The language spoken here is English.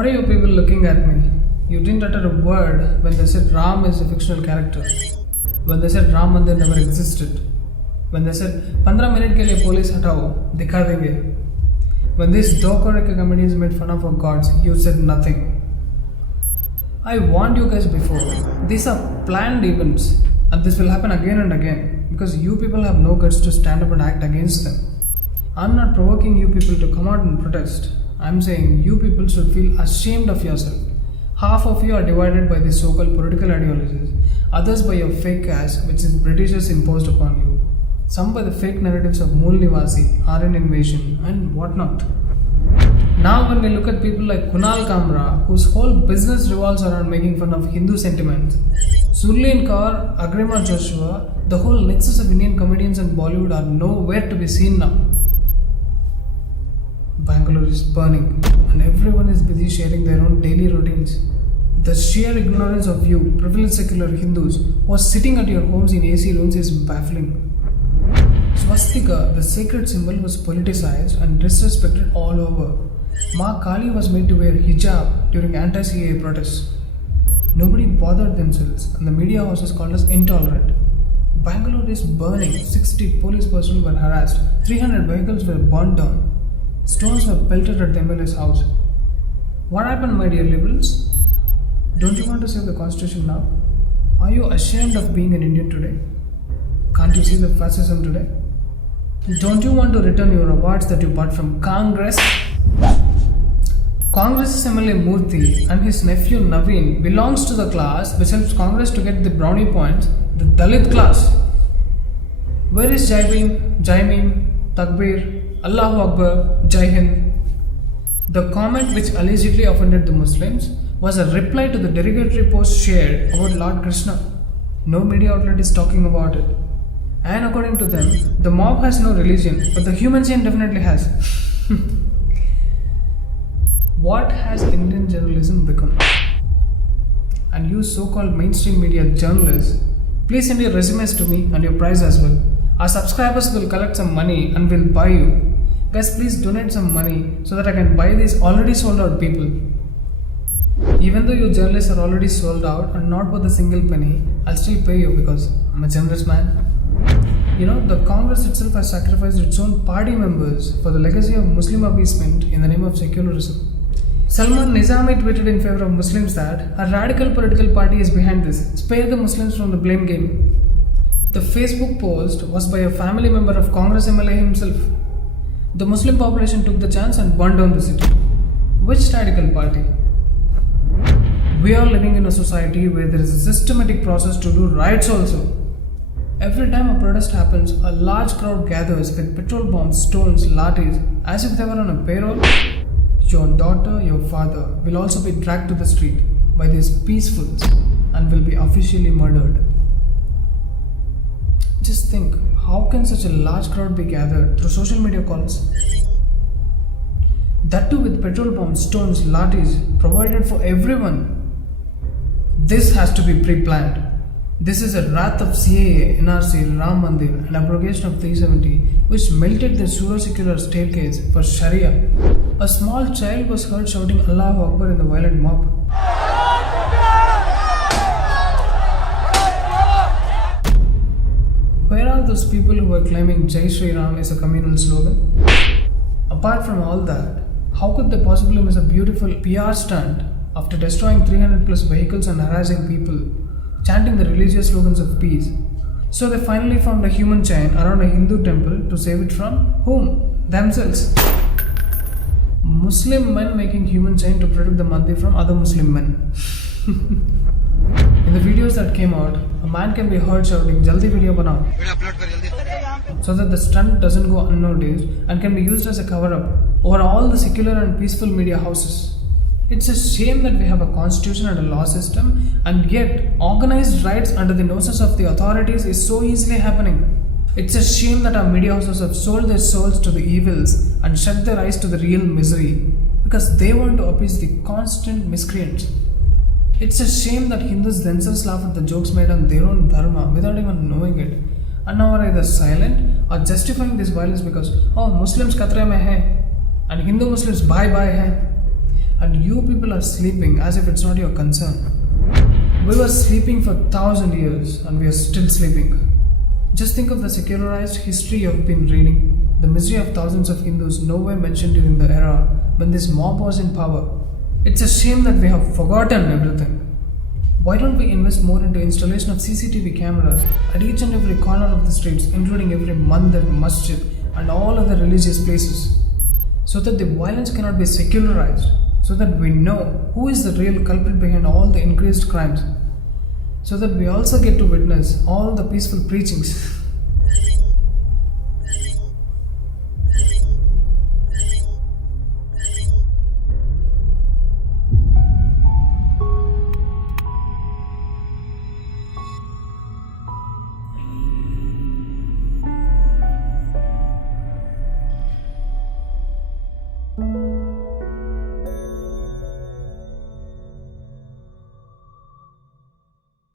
What are you people looking at me? You didn't utter a word when they said Ram is a fictional character. When they said Ram Mandir never existed. When they said 15 minute के लिए police हटाओ दिखा देंगे. When these दो-करोड़ के comedians made fun of our gods, you said nothing. I warned you guys before. These are planned events, and this will happen again and again because you people have no guts to stand up and act against them. I'm not provoking you people to come out and protest. I'm saying you people should feel ashamed of yourself. Half of you are divided by the so-called political ideologies, others by your fake caste, which is Britishers imposed upon you. Some by the fake narratives of Mool Nivasi, Aryan invasion, and whatnot. Now when we look at people like Kunal Kamra, whose whole business revolves around making fun of Hindu sentiments, Surleen Kaur, Agrima Joshua, the whole nexus of Indian comedians and Bollywood are nowhere to be seen now. Bengaluru is burning and everyone is busy sharing their own daily routines. The sheer ignorance of you, privileged secular Hindus, who are sitting at your homes in AC rooms is baffling. Swastika, the sacred symbol, was politicized and disrespected all over. Ma Kali was made to wear hijab during anti-CAA protests. Nobody bothered themselves and the media houses called us intolerant. Bangalore is burning. 60 police personnel were harassed. 300 vehicles were burnt down. Stones were pelted at the MLA's house. What happened, my dear liberals? Don't you want to save the constitution now? Are you ashamed of being an Indian today? Can't you see the fascism today? Don't you want to return your awards that you bought from Congress? Congress MLA Murthy and his nephew Naveen belongs to the class which helps Congress to get the brownie points, the Dalit class. Where is Jai Bhim, Jai Mim, Takbir, Allahu Akbar, Jai Hind? The comment which allegedly offended the Muslims was a reply to the derogatory post shared about Lord Krishna. No media outlet is talking about it. And according to them, the mob has no religion, but the human chain definitely has. What has Indian journalism become? And you so-called mainstream media journalists, please send your resumes to me and your price as well. Our subscribers will collect some money and will buy you. Guys, please donate some money so that I can buy these already sold out people. Even though you journalists are already sold out and not worth a single penny, I'll still pay you because I'm a generous man. You know, the Congress itself has sacrificed its own party members for the legacy of Muslim appeasement in the name of secularism. Salman Nizami tweeted in favor of Muslims that a radical political party is behind this. Spare the Muslims from the blame game. The Facebook post was by a family member of Congress MLA himself. The Muslim population took the chance and burned down the city. Which radical party? We are living in a society where there is a systematic process to do riots also. Every time a protest happens, a large crowd gathers with petrol bombs, stones, lathis, as if they were on a payroll. Your daughter, your father will also be dragged to the street by these peacefuls and will be officially murdered. Just think, how can such a large crowd be gathered through social media calls? That too with petrol bombs, stones, lathis provided for everyone. This has to be pre-planned. This is a wrath of CAA, NRC, Ram Mandir and abrogation of 370 which melted the pseudo-secular staircase for Sharia. A small child was heard shouting Allahu Akbar in the violent mob. Where are those people who are claiming Jai Shri Ram is a communal slogan? Apart from all that, how could they possibly miss a beautiful PR stunt after destroying 300 plus vehicles and harassing people, chanting the religious slogans of peace? So they finally found a human chain around a Hindu temple to save it from whom? Themselves. Muslim men making human chain to protect the mandir from other Muslim men. In the videos that came out, a man can be heard shouting Jaldi video banao, so that the stunt doesn't go unnoticed and can be used as a cover-up over all the secular and peaceful media houses. It's a shame that we have a constitution and a law system, and yet organized riots under the noses of the authorities is so easily happening. It's a shame that our media houses have sold their souls to the evils and shut their eyes to the real misery because they want to appease the constant miscreants. It's a shame that Hindus themselves laugh at the jokes made on their own dharma without even knowing it, and now are either silent or justifying this violence because, oh, Muslims khatre mein hai and Hindu Muslims bye bye hai. and you people are sleeping as if it's not your concern. We were sleeping for 1,000 years and we are still sleeping. Just think of the secularized history you've been reading, the misery of thousands of Hindus nowhere mentioned during the era when this mob was in power. It's a shame that we have forgotten everything. Why don't we invest more into installation of CCTV cameras at each and every corner of the streets, including every mandir, masjid, and all other religious places, so that the violence cannot be secularized, so that we know who is the real culprit behind all the increased crimes, so that we also get to witness all the peaceful preachings.